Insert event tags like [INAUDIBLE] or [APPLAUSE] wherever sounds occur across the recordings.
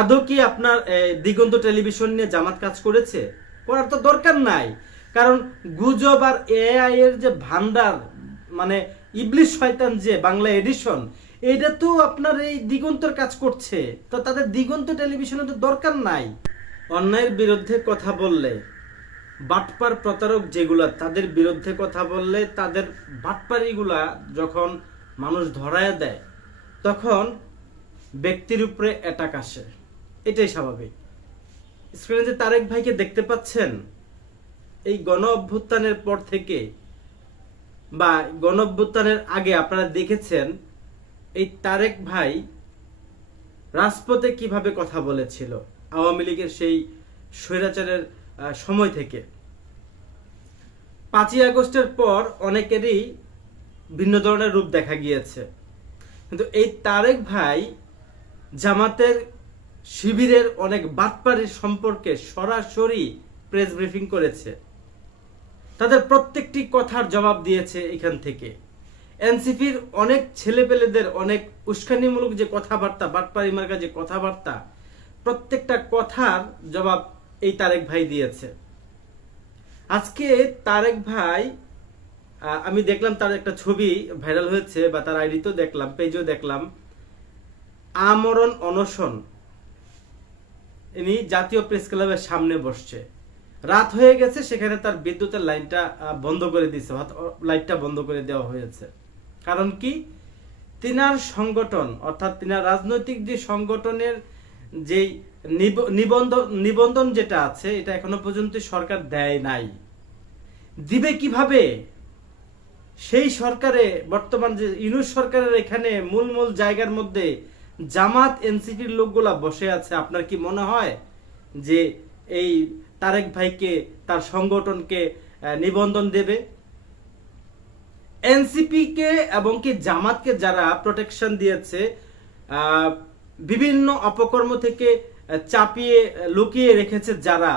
আদৌ কি আপনার দিগন্ত টেলিভিশন নিয়ে জামাত কাজ করেছে? করার তো দরকার নাই। কারণ গুজব আর এআই এর যে ভান্ডার মানে ইবলিশ শয়তান যে বাংলা এডিশন, এটা তো আপনার এই দিগন্তর কাজ করছে। তো তাদের দিগন্ত টেলিভিশনে তো দরকার নাই। অন্যায়ের বিরুদ্ধে কথা বললে বাটপার প্রতারক যেগুলা, তাদের বিরুদ্ধে কথা বললে তাদের বাটপারিগুলা যখন মানুষ ধরায় দেয়, তখন ব্যক্তির উপরে অ্যাটাক আসে। এটাই স্বাভাবিক। স্ক্রিনে যে তারেক ভাইকে দেখতে পাচ্ছেন, এই গণ অভ্যুত্থানের পর থেকে বা গণ অভ্যুত্থানের আগে আপনারা দেখেছেন, এই তারেক ভাই রাজপথে কীভাবে কথা বলেছিল আওয়ামী লীগের সেই স্বৈরাচারের সময় থেকে। পাঁচই আগস্টের পর অনেকেরই ভিন্ন ধরনের রূপ দেখা গিয়েছে। কিন্তু এই তারেক ভাই জামাতের শিবিরের অনেক বাটপাড়ির সম্পর্কে সরাসরি প্রেস ব্রিফিং করেছে। তাদের প্রত্যেকটি কথার জবাব দিয়েছে এখান থেকে। এনসিপির অনেক ছেলেপেলেদের অনেক উস্কানিমূলক যে কথাবার্তা, বাটপাড়ি মার্কা যে কথাবার্তা, প্রত্যেকটা কথার জবাব এই তারেক ভাই দিয়েছে। আজকে তারেক ভাই আমি দেখলাম তার একটা ছবি ভাইরাল হয়েছে বা তার আইডি আইডিতেও দেখলাম, পেজেও দেখলাম। আমরণ অনশন। ইনি জাতীয় প্রেস ক্লাবের সামনে বসছে। রাত হয়ে গেছে, সেখানে তার বিদ্যুতের লাইনটা বন্ধ করে দিয়েছে লাইটটা বন্ধ করে দেওয়া হয়েছে। কারণ কি? তিনার সংগঠন, অর্থাৎ তিনার রাজনৈতিক যে সংগঠনের যে নিব- নিবন্ধন নিবন্ধন যেটা আছে, এটা এখনও পর্যন্ত সরকার দেয় নাই। দিবে কীভাবে? সেই সরকারে, বর্তমান যে ইউনুস সরকারের এখানে মূল মূল জায়গার মধ্যে জামাত এনসিপির লোকগুলা বসে আছে, আপনার কি মনে হয় যে এই তারেক ভাইকে, তার সংগঠনকে নিবন্ধন দেবে? এনসিপি কে এবং কি জামাতকে যারা প্রোটেকশন দিয়েছে বিভিন্ন অপকর্ম থেকে চাপিয়ে, লুকিয়ে রেখেছে যারা,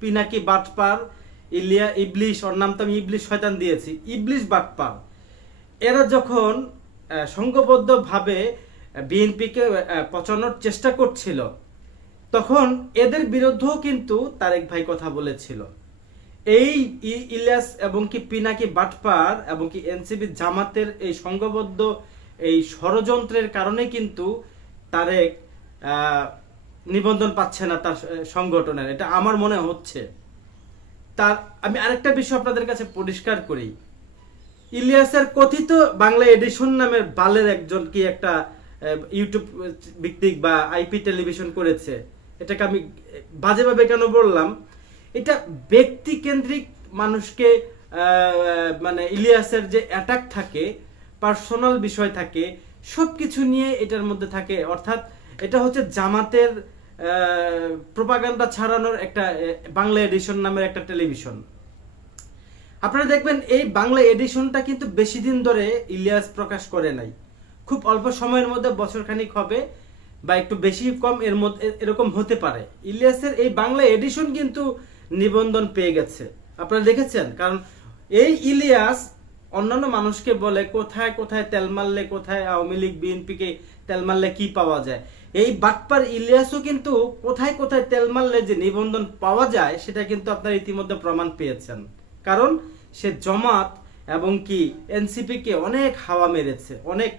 পিনাকি বাটপার, ইলিয়া, ইবলিশ, ওর নাম তো আমি ইবলিশ শয়তান দিয়েছি, ইবলিশ বাটপার, এরা যখন সংঘবদ্ধভাবে বিএনপিকে পচানোর চেষ্টা করছিল। তখন এদের বিরুদ্ধেও কিন্তু তারেক ভাই কথা বলেছিল। এই ইলিয়াস এবং কি পিনাকি বাটপার এবং কি এনসিবি জামাতের এই সংঘবদ্ধ এই ষড়যন্ত্রের কারণে কিন্তু তারেক নিবন্ধন পাচ্ছে না তার সংগঠনের। এটা আমার মনে হচ্ছে। তার, আমি আরেকটা বিষয় আপনাদের কাছে পরিষ্কার করি। ইলিয়াসের কথিত বাংলা এডিশন নামের বালের একজন কি একটা ইউটিউব ভিত্তিক বা আইপি টেলিভিশন করেছে। এটাকে আমি বাজেভাবে কেন বললাম? এটা ব্যক্তি কেন্দ্রিক মানুষকে মানে ইলিয়াসের যে অ্যাটাক থাকে পার্সোনাল বিষয় থাকে, সবকিছু নিয়ে এটার মধ্যে থাকে। অর্থাৎ এটা হচ্ছে জামাতের প্রোপাগান্ডা ছাড়ানোর একটা বাংলা এডিশন নামের একটা টেলিভিশন আপনারা দেখবেন এই বাংলা এডিশনটা কিন্তু বেশি দিন ধরে ইলিয়াস প্রকাশ করে নাই। খুব অল্প সময়ের মধ্যে বছর খানিক হবে বা একটু বেশি কম এর মধ্যে এরকম হতে পারে। ইলিয়াসের এই বাংলা এডিশন কিন্তু নিবন্ধন পেয়ে গেছে। আপনারা দেখেছেন? কারণ এই ইলিয়াস অন্যান্য মানুষকে বলে, কোথায় কোথায় তেল মারলে কোথায় আওয়ামী লীগ, বিএনপিকে তেল মারলে কি পাওয়া যায়? এই বাটপার ইলিয়াসও কিন্তু কোথায় কোথায় তেল মারলে যে নিবন্ধন পাওয়া যায়, সেটা কিন্তু আপনারা ইতিমধ্যে প্রমাণ পেয়েছেন। কারণ সে জমাত এবং কি এনসিপি কে অনেক হাওয়া মেরেছে, অনেক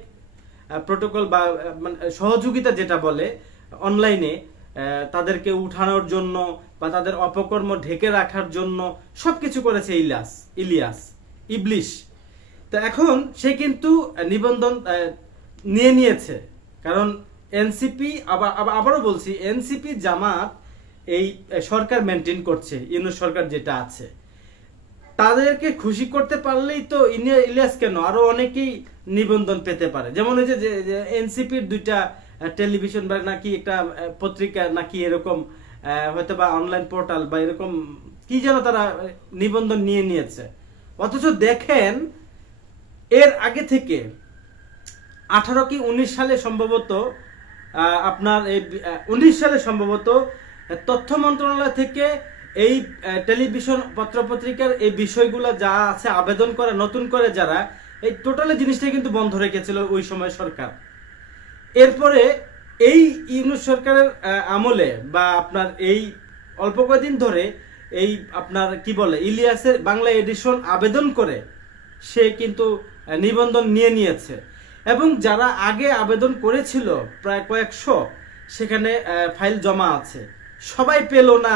প্রোটোকল বা মানে সহযোগিতা যেটা বলে অনলাইনে তাদেরকে উঠানোর জন্য বা তাদের অপকর্ম ঢেকে রাখার জন্য সবকিছু করেছে ইলিয়াস ইলিয়াস, ইবলিশ। তো এখন সে কিন্তু নিবন্ধন নিয়ে নিয়েছে। কারণ এনসিপি, আবার, আবার- আবারও বলছি, এনসিপি জামাত এই সরকার মেনটেন করছে, ইউনুস সরকার যেটা আছে। তাদেরকে খুশি করতে পারলেই তো ইলিয়াস কেন? আরও অনেকেই নিবন্ধন পেতে পারে। যেমন ওই যে এনসিপির দুইটা টেলিভিশন বা নাকি একটা পত্রিকা নাকি এরকম হয়তো বা অনলাইন পোর্টাল বা এরকম, কি যেন তারা নিবন্ধন নিয়ে নিয়েছে। অথচ দেখেন, এর আগে থেকে আঠারো কি উনিশ সালে সম্ভবত আপনার এই উনিশ সালে সম্ভবত তথ্য মন্ত্রণালয় থেকে এই টেলিভিশন পত্রপত্রিকার এই বিষয়গুলো যা আছে আবেদন করে, নতুন করে যারা এই টোটালি জিনিসটাই কিন্তু বন্ধ রেখেছিল ওই সময় সরকার। এরপরে এই ইউনুস সরকারের আমলে বা আপনার এই অল্প কয়েকদিন ধরে এই আপনার কি বলে, ইলিয়াসের বাংলা এডিশন আবেদন করে সে কিন্তু নিবন্ধন নিয়ে নিয়েছে। এবং যারা আগে আবেদন করেছিল প্রায় কয়েকশো, সেখানে ফাইল জমা আছে। সবাই পেল না,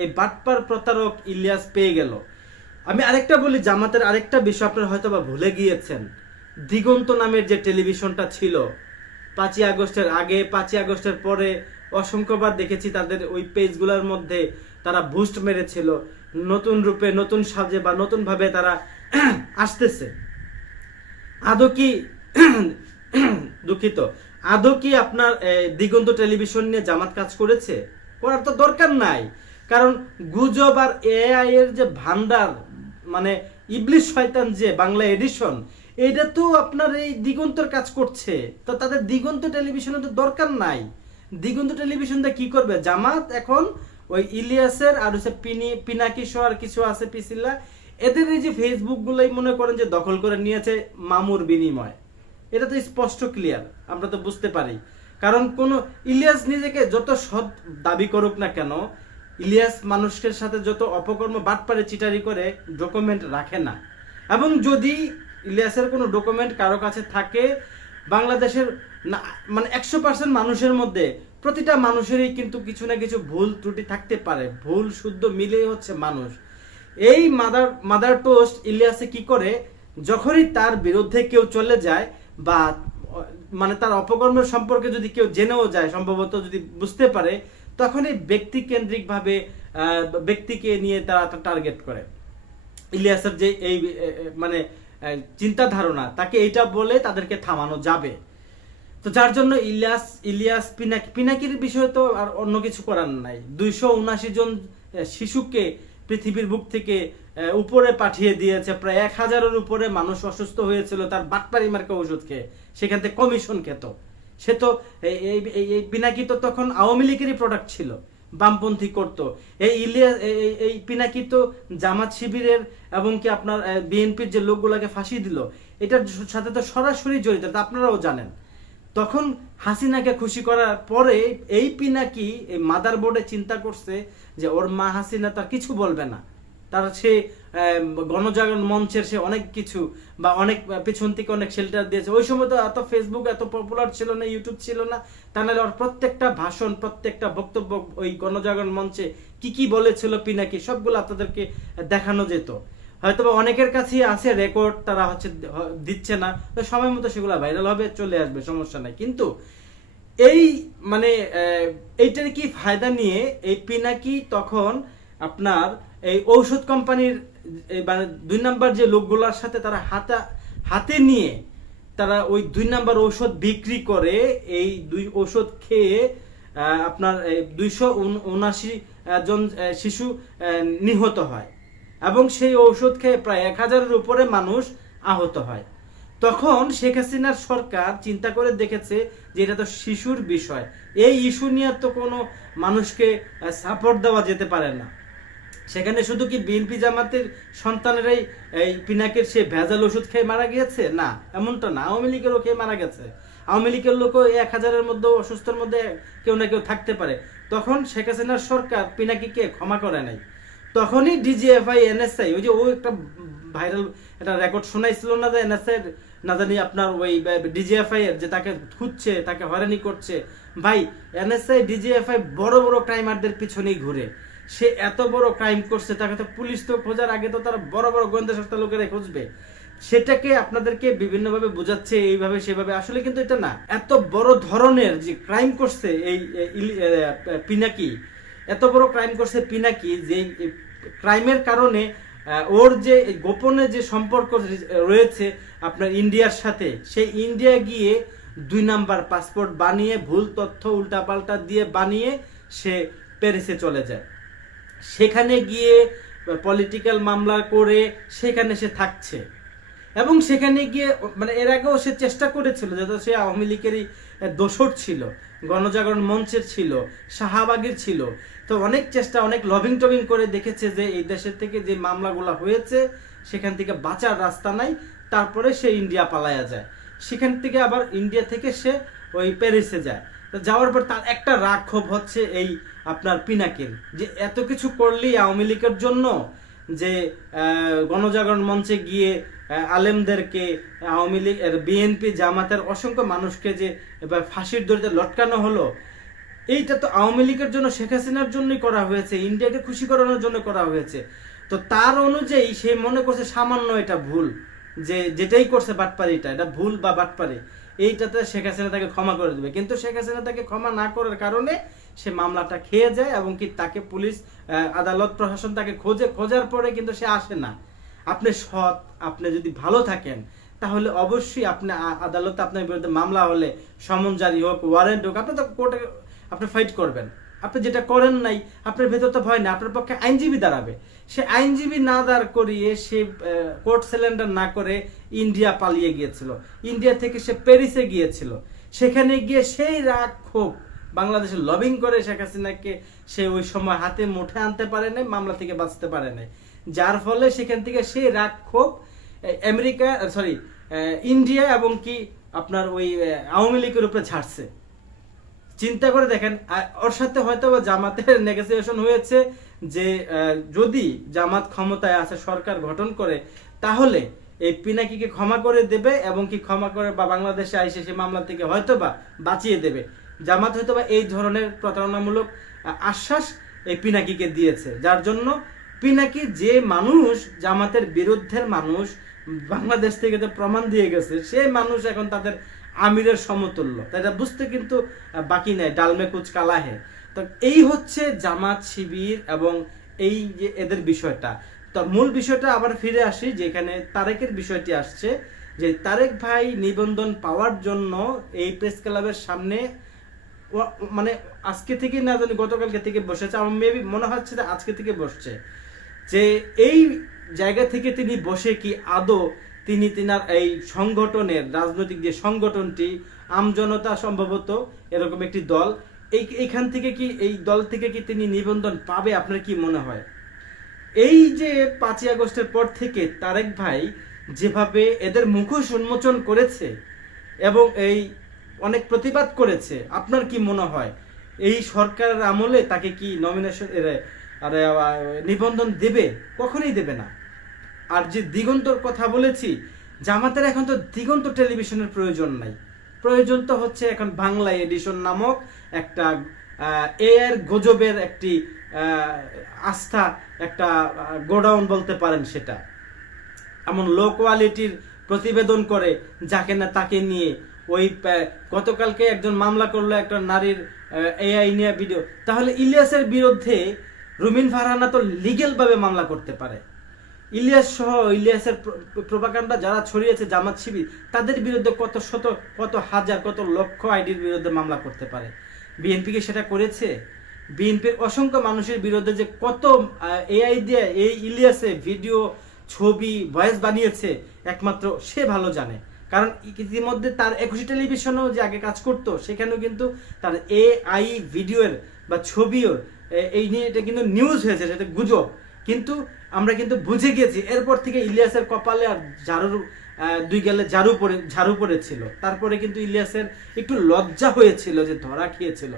এই বাটপার প্রতারক ইলিয়াস পেয়ে গেল। আমি আরেকটা বলি, জামাতের আরেকটা বিষয় আপনারা হয়তো বা ভুলে গিয়েছেন। দিগন্ত নামের যে টেলিভিশনটা ছিল, পাঁচই আগস্টের আগে, পাঁচই আগস্টের পরে অসংখ্যবার দেখেছি তাদের ওই পেজগুলোর মধ্যে তারা বুস্ট মেরেছিল, নতুন রূপে, নতুন সাজে বা নতুন ভাবে তারা [CLEARS THROAT] আসতেছে। আদৌ কি [CLEARS THROAT] দুঃখিত, আদৌ কি আপনার দিগন্ত টেলিভিশন নিয়ে জামাত কাজ করেছে? করার তো দরকার নাই। কারণ গুজব আর এআই এর যে ভান্ডার মানে ইবলিশ শয়তান যে বাংলা এডিশন এটা তো আপনার এই দিগন্তর কাজ করছে। তো তাদের দিগন্ত টেলিভিশনে তো দরকার নাই। দিগন্ত টেলিভিশন টেলিভিশনটা কি করবে? জামাত এখন ওই ইলিয়াসের আর হচ্ছে পিনি পিনাকি শো আর কিছু আছে পিসিল্লা, এদের এই যে ফেসবুক গুলাই মনে করেন যে দখল করে নিয়েছে মামুর বিনিময়। এটা তো স্পষ্ট ক্লিয়ার আমরা তো বুঝতে পারি। কারণ কোন ইলিয়াস নিজেকে যত সৎ দাবি করুক না কেন ইলিয়াস মানুষের সাথে যত অপকর্ম বাটপারে চিটারি করে ডকুমেন্ট রাখে না। এবং যদি ইলিয়াসের কোনো ডকুমেন্ট কারও কাছে থাকে, বাংলাদেশের না মানে একশো পার্সেন্ট মানুষের মধ্যে প্রতিটা মানুষেরই কিন্তু কিছু না কিছু ভুল ত্রুটি থাকতে পারে। ভুল, শুদ্ধ মিলেই হচ্ছে মানুষ। এই মাদার মাদার টোস্ট ইলিয়াসে কি করে? যখনই তার বিরুদ্ধে কেউ চলে যায় বা মানে তার অপকর্মের সম্পর্কে যদি কেউ জেনেও যায়, সম্ভবত যদি বুঝতে পারে তখনই ব্যক্তি কেন্দ্রিক ভাবে ব্যক্তিকে নিয়ে তারা টার্গেট করে। ইলিয়াসের যে এই মানে চিন্তা ধারণা তাকে এইটা বলে তাদেরকে থামানো যাবে। তো যার জন্য ইলিয়াস ইলিয়াস পিনাকি, পিনাকির বিষয়ে তো আর অন্য কিছু করার নাই। দুইশো উনাশি জন শিশুকে পৃথিবীর বুক থেকে উপরে পাঠিয়ে দিয়েছে। প্রায় এক হাজারের উপরে মানুষ অসুস্থ হয়েছিল, তার বাটপারি মার্কা ওষুধ খেয়ে। সেখান থেকে কমিশন খেত। সে তো এই- পিনাকি তো তখন আওয়ামী লীগেরই প্রোডাক্ট ছিল, বামপন্থী করতো। এই ইলিয়াস এই- পিনাকি তো জামাত শিবিরের এবং কি আপনার বিএনপির যে লোকগুলাকে ফাঁসি দিল, এটার সাথে তো সরাসরি জড়িত আপনারাও জানেন। তখন হাসিনাকে খুশি করার পরে এই পিনাকি এই মাদার বোর্ডে চিন্তা করছে যে ওর মা হাসিনা তার কিছু বলবে না। তার সে গণজাগরণ মঞ্চের সে অনেক কিছু বা অনেক পেছন থেকে অনেক শেল্টার দিয়েছে। ওই সময় তো এত ফেসবুক এত পপুলার ছিল না ইউটিউব ছিল না। তা নাহলে ওর প্রত্যেকটা ভাষণ, প্রত্যেকটা বক্তব্য ওই গণজাগরণ মঞ্চে কি কি বলেছিল পিনাকি সবগুলো আপনাদেরকে দেখানো যেত। হয়তো অনেকের কাছেই আছে রেকর্ড তারা হচ্ছে দিচ্ছে না। তো সময় মতো সেগুলো ভাইরাল হবে, চলে আসবে, সমস্যা নাই। কিন্তু এই মানে এইটার কি ফায়দা নিয়ে এই পিনাকি তখন আপনার এই ঔষধ কোম্পানির দুই নাম্বার যে লোকগুলোর সাথে তারা হাতা, হাতে নিয়ে তারা ওই দুই নাম্বার ঔষধ বিক্রি করে, এই দুই ঔষধ খেয়ে আপনার দুইশো উনাশি জন শিশু নিহত হয়। এবং সেই ঔষধ খেয়ে প্রায় এক হাজারের উপরে মানুষ আহত হয়। তখন শেখ হাসিনার সরকার চিন্তা করে দেখেছে যে এটা তো শিশুর বিষয়। এই ইস্যু নিয়ে তো কোনো মানুষকে সাপোর্ট দেওয়া যেতে পারে না। সেখানে শুধু কি বিএনপি জামাতের সন্তানেরাই এই পিনাকের সে ভেজাল ওষুধ খেয়ে মারা গিয়েছে? না, এমনটা না। আওয়ামী লীগেরও খেয়ে মারা গেছে। আওয়ামী লীগের লোকও এক হাজারের মধ্যে অসুস্থর মধ্যে কেউ না কেউ থাকতে পারে। তখন শেখ হাসিনার সরকার পিনাকিকে ক্ষমা করে নাই। তখনই ডিজিএফআই, এনএসআই, ওই যে ও একটা ভাইরাল একটা রেকর্ড শোনাইছিল না যে এনএসআই না জানি আপনার ওই ডিজিএফআই এর যে তাকে খুঁজছে, তাকে হয়রানি করছে। ভাই, এনএসআই, ডিজিএফআই বড় বড় ক্রাইমারদের পিছনেই ঘুরে। সে এত বড় ক্রাইম করছে, তাকে তো পুলিশ তো খোঁজার আগে তো তারা বড় বড় গোয়েন্দা সংস্থা লোকেরাই খুঁজবে। সেটাকে আপনাদেরকে বিভিন্নভাবে বোঝাচ্ছে, এইভাবে সেভাবে। আসলে কিন্তু এটা না, এত বড় ধরনের যে ক্রাইম করছে এই পিনাকি, এত বড় ক্রাইম করছে পিনাকি, যে ক্রাইমের কারণে ওর যে গোপনে যে সম্পর্ক রয়েছে আপনার ইন্ডিয়ার সাথে সেই ইন্ডিয়া গিয়ে দুই নাম্বার পাসপোর্ট বানিয়ে, ভুল তথ্য উল্টাপাল্টা দিয়ে বানিয়ে সে প্যারিসে চলে যায়। সেখানে গিয়ে পলিটিক্যাল মামলা করে সেখানে সে থাকছে। এবং সেখানে গিয়ে মানে এর আগেও সে চেষ্টা করেছিল যাতে সে আওয়ামী লীগেরই দোসর ছিল, গণজাগরণ মঞ্চের ছিল, শাহবাগের ছিল। তো অনেক চেষ্টা, অনেক লবিং টবিং করে দেখেছে যে এই দেশের থেকে যে মামলাগুলো হয়েছে, সেখান থেকে বাঁচার রাস্তা নাই, তারপরে সে ইন্ডিয়া পালায়া যায়। সেখান থেকে আবার ইন্ডিয়া থেকে সে ওই প্যারিসে যায়। তো যাওয়ার পর তার একটা রাগ ক্ষোভ হচ্ছে এই আপনার পিনাকির যে এত কিছু করলি আওয়ামী লীগের জন্য যে গণজাগরণ মঞ্চে গিয়ে আলেমদেরকে, আওয়ামী লীগ বিএনপি জামাতের অসংখ্য মানুষকে যে এবার ফাঁসির দড়িতে লটকানো হলো, এইটা তো আওয়ামী লীগের জন্য শেখ হাসিনার জন্যই করা হয়েছে, ইন্ডিয়াকে খুশি করানোর জন্য করা হয়েছে। তো তার অনুযায়ী সে মনে করছে সামান্য এটা ভুল, যে, যেটাই করছে বাটপারিটা এটা ভুল বা বাটপারি এইটাতে শেখ হাসিনা তাকে ক্ষমা করে দেবে। কিন্তু শেখ হাসিনা তাকে ক্ষমা না করার কারণে সে মামলাটা খেয়ে যায় এবং কি তাকে পুলিশ আদালত, প্রশাসন তাকে খোঁজে। খোঁজার পরে কিন্তু সে আসে না। আপনি সৎ, আপনি যদি ভালো থাকেন, তাহলে অবশ্যই আপনি আদালতে আপনার বিরুদ্ধে মামলা হলে, সমন জারি হোক ওয়ারেন্ট হোক, আপনি তো কোর্টে, আপনি ফাইট করবেন। আপনি যেটা করেন নাই, আপনার ভেতর তো ভয় না আপনার পক্ষে আইনজীবী দাঁড়াবে। সে আইনজীবী না দাঁড় করিয়ে সে কোর্ট সিলেন্ডার না করে ইন্ডিয়া পালিয়ে গিয়েছিল। ইন্ডিয়া থেকে সে প্যারিসে গিয়েছিল। সেখানে গিয়ে সেই রাগ ক্ষোভ বাংলাদেশে লবিং করে শেখ হাসিনাকে সে ওই সময় হাতে মুঠে আনতে পারে নাই, মামলা থেকে বাঁচতে পারে নাই। যার ফলে সেখান থেকে সেই রাগ ক্ষোভ আমেরিকা সরি ইন্ডিয়া এবং কি আপনার ওই আওয়ামী লীগের উপরে ছাড়ছে চিন্তা করে দেখেন ওর সাথে হয়তো বা জামাতের [LAUGHS] নেগোসিয়েশন হয়েছে যে যদি জামাত ক্ষমতায় আছে সরকার গঠন করে, তাহলে এই পিনাকিকে ক্ষমা করে দেবে এবং কি ক্ষমা করে বা বাংলাদেশে আইসে সে মামলা থেকে হয়তো বা বাঁচিয়ে দেবে? জামাত হয়তো বা এই ধরনের প্রতারণামূলক আশ্বাস এই পিনাকিকে দিয়েছে। যার জন্য পিনাকি যে মানুষ, জামাতের বিরুদ্ধের মানুষ, বাংলাদেশ থেকে যে প্রমাণ দিয়ে গেছে, সেই মানুষ এখন তাদের আমিরের সমতুল্য। তাই বুঝতে কিন্তু বাকি নেই। ডালমে কুচ কালা হে তো এই হচ্ছে জামাত শিবির এবং এই যে এদের বিষয়টা। তো মূল বিষয়টা আবার ফিরে আসি, যেখানে তারেকের বিষয়টি আসছে, যে তারেক ভাই নিবন্ধন পাওয়ার জন্য এই প্রেস ক্লাবের সামনে মানে আজকে থেকে না জানি গতকালকে থেকে বসেছে, আমার মেবি মনে হচ্ছে যে আজকে থেকে বসছে। যে এই জায়গা থেকে তিনি বসে কি আদৌ তিনি তিনার এই সংগঠনের, রাজনৈতিক যে সংগঠনটি, আমজনতা সম্ভবত এরকম একটি দল এই, এইখান থেকে কি, এই দল থেকে কি তিনি নিবন্ধন পাবে, আপনার কি মনে হয়? এই যে পাঁচই আগস্টের পর থেকে তারেক ভাই যেভাবে এদের মুখোশ উন্মোচন করেছে এবং এই অনেক প্রতিবাদ করেছে, আপনার কি মনে হয়? এই সরকারের আমলে তাকে কি নমিনেশন নিবন্ধন দেবে? কখনোই দেবে না। আর যে দিগন্তর কথা বলেছি, জামাতের এখন তো দিগন্ত টেলিভিশনের প্রয়োজন নাই। প্রয়োজন তো হচ্ছে এখন বাংলা এডিশন নামক একটা এর গজবের একটি আস্থা, একটা গোডাউন বলতে পারেন সেটা। এমন লো কোয়ালিটির প্রতিবেদন করে যাকে না তাকে নিয়ে ওই গতকালকে একজন মামলা করল একটা নারীর এআই নিয়ে ভিডিও তাহলে ইলিয়াসের বিরুদ্ধে রুমিন ফারহানা তো লিগেল ভাবে মামলা করতে পারে। ইলিয়াস সহ ইলিয়াসের প্রপাকাণ্ডা যারা ছড়িয়েছে জামাত শিবির, তাদের বিরুদ্ধে কত শত, কত হাজার, কত লক্ষ আইডির বিরুদ্ধে মামলা করতে পারে। বিএনপি কি সেটা করেছে? বিএনপির অসংখ্য মানুষের বিরুদ্ধে যে কত এআই দিয়ে এই ইলিয়াসে ভিডিও ছবি ভয়েস বানিয়েছে, একমাত্র সে ভালো জানে। কারণ ইতিমধ্যে তার একুশে টেলিভিশনও যে আগে কাজ করতো, সেখানেও কিন্তু তার এআই ভিডিওর বা ছবিও এই নিয়ে এটা কিন্তু নিউজ হয়েছে, সেটা গুজব। কিন্তু আমরা কিন্তু বুঝে গিয়েছি, এরপর থেকে ইলিয়াসের কপালে আর ঝাড়ুর দুই গেলে ঝাড়ু পড়ে ঝাড়ু পড়েছিল। তারপরে কিন্তু ইলিয়াসের একটু লজ্জা হয়েছিল যে ধরা খেয়েছিল।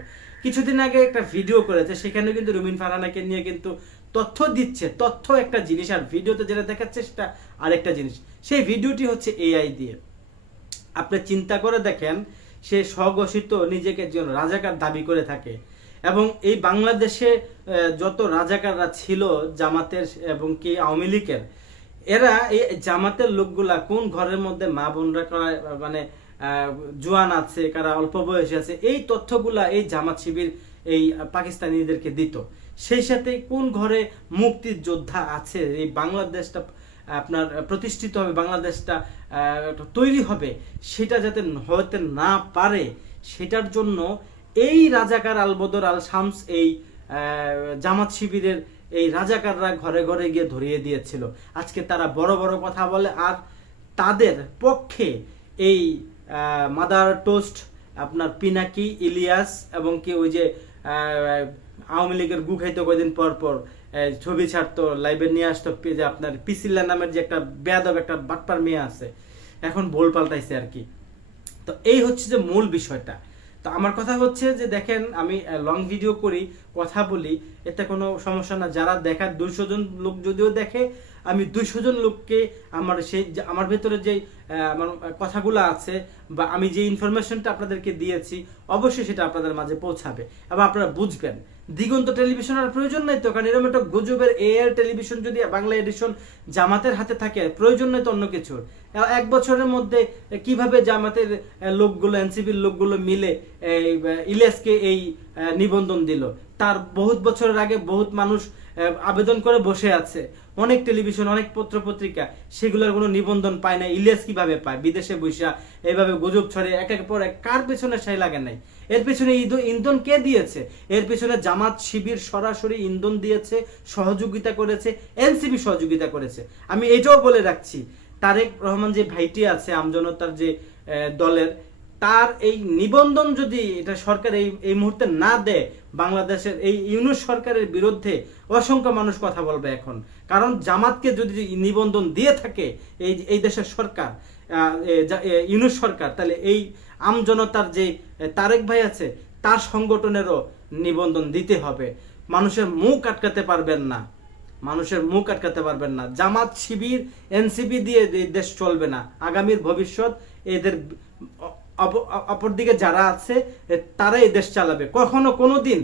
কিছুদিন আগে একটা ভিডিও করেছে সেখানে কিন্তু রুমিন ফারহানাকে নিয়ে কিন্তু তথ্য দিচ্ছে। তথ্য একটা জিনিস, আর ভিডিওতে যেটা দেখাচ্ছে সেটা আরেকটা জিনিস। সেই ভিডিওটি হচ্ছে এআই দিয়ে। আপনি চিন্তা করে দেখেন, সে স্বঘোষিত নিজেকে যেন রাজাকার দাবি করে থাকে। এবং এই বাংলাদেশে যত রাজাকাররা ছিল, জামাতের এবং কি আওয়ামী লীগের এরা এই জামাতের লোকগুলা কোন ঘরের মধ্যে মা বোনরা করা- মানে জোয়ান আছে, কারা অল্প বয়সী আছে, এই তথ্যগুলা এই জামাত শিবির, এই পাকিস্তানিদেরকে দিত। সেই সাথে কোন ঘরে মুক্তির যোদ্ধা আছে, এই বাংলাদেশটা, আপনার, প্রতিষ্ঠিত হবে, বাংলাদেশটা তৈরি হবে, সেটা যাতে হতে না পারে, সেটার জন্য এই রাজাকার আলবদর আল শামস এই জামাত শিবিরের এই রাজাকাররা ঘরে ঘরে গিয়ে ধরিয়ে দিয়েছিল। আজকে তারা বড় বড় কথা বলে আর তাদের পক্ষে এই মাদার টোস্ট, আপনার পিনাকি, ইলিয়াস এবং কি ওই যে আওয়ামী লীগের গু খাইতো কয়দিন পর পর ছবি ছাড়তো লাইভে নিয়ে আসতো যে আপনার পিসিল্লা নামের যে একটা বেয়াদব একটা বাটপার মেয়ে আছে, এখন ভোল পাল্টাইছে আর কি। তো এই হচ্ছে যে মূল বিষয়টা। তো আমার কথা হচ্ছে যে দেখেন, আমি লং ভিডিও করি, কথা বলি, এতে কোনো সমস্যা না। যারা দেখার দুইশো জন লোক যদিও দেখে আমি দুইশো জন লোককে আমার সেই আমার ভেতরে যে আমার কথাগুলো আছে বা আমি যে ইনফরমেশনটা আপনাদেরকে দিয়েছি অবশ্যই সেটা আপনাদের মাঝে পৌঁছাবে এবং আপনারা বুঝবেন। দিগন্ত টেলিভিশন আর প্রয়োজন নাই তো কারণ এরকম একটা গুজবের এয়ার টেলিভিশন যদি বাংলা এডিশন জামাতের হাতে থাকে প্রয়োজন নেই তো অন্য কিছুর। এক বছরের মধ্যে কীভাবে জামাতের লোকগুলো এনসিপির লোকগুলো মিলে আহ, এই নিবন্ধন দিল? তার বহুত বছরের আগে বহুত মানুষ আবেদন করে বসে আছে। অনেক টেলিভিশন, অনেক পত্র পত্রিকা সেগুলোর কোনো নিবন্ধন পায় না ইলিয়াস কীভাবে পায়? বিদেশে বৈশা এইভাবে গুজব ছড়ে এক এক পর এক কার পেছনে সাই লাগে নাই? এর পেছনে ইন্ধ- ইন্ধন কে দিয়েছে? এর পেছনে জামাত শিবির সরাসরি ইন্ধন দিয়েছে, সহযোগিতা করেছে, এনসিপি সহযোগিতা করেছে। আমি এটাও বলে রাখছি, তারেক রহমান যে ভাইটি আছে, আমজনতার যে দলের তার এই নিবন্ধন যদি এটা সরকার এই এই মুহূর্তে না দেয়, বাংলাদেশের এই ইউনুস সরকারের বিরুদ্ধে অসংখ্য মানুষ কথা বলবে এখন। কারণ জামাতকে যদি নিবন্ধন দিয়ে থাকে এই এই দেশের সরকার ইউনুস সরকার, তাহলে এই আমজনতার যে তারেক ভাই আছে, তার সংগঠনেরও নিবন্ধন দিতে হবে। মানুষের মুখ আটকাতে পারবেন না। মানুষের মুখ আটকাতে পারবেন না। জামাত, শিবির, এনসিপি দিয়ে দেশ চলবে না। আগামীর ভবিষ্যৎ এদের অপরদিকে যারা আছে তারা এই দেশ চালাবে। কখনো কোনো দিন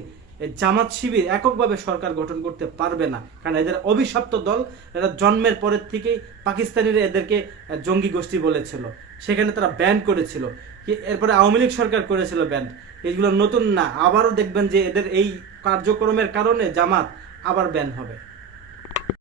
জামাত শিবির এককভাবে সরকার গঠন করতে পারবে না। কারণ এদের অভিশপ্ত দল, এরা জন্মের পরের থেকেই পাকিস্তানিরা এদেরকে জঙ্গি গোষ্ঠী বলেছিল। সেখানে তারা ব্যান করেছিল। এরপরে আওয়ামী লীগ সরকার করেছিল ব্যান এগুলো নতুন না। আবারও দেখবেন যে এদের এই কার্যক্রমের কারণে জামাত আবার ব্যান হবে।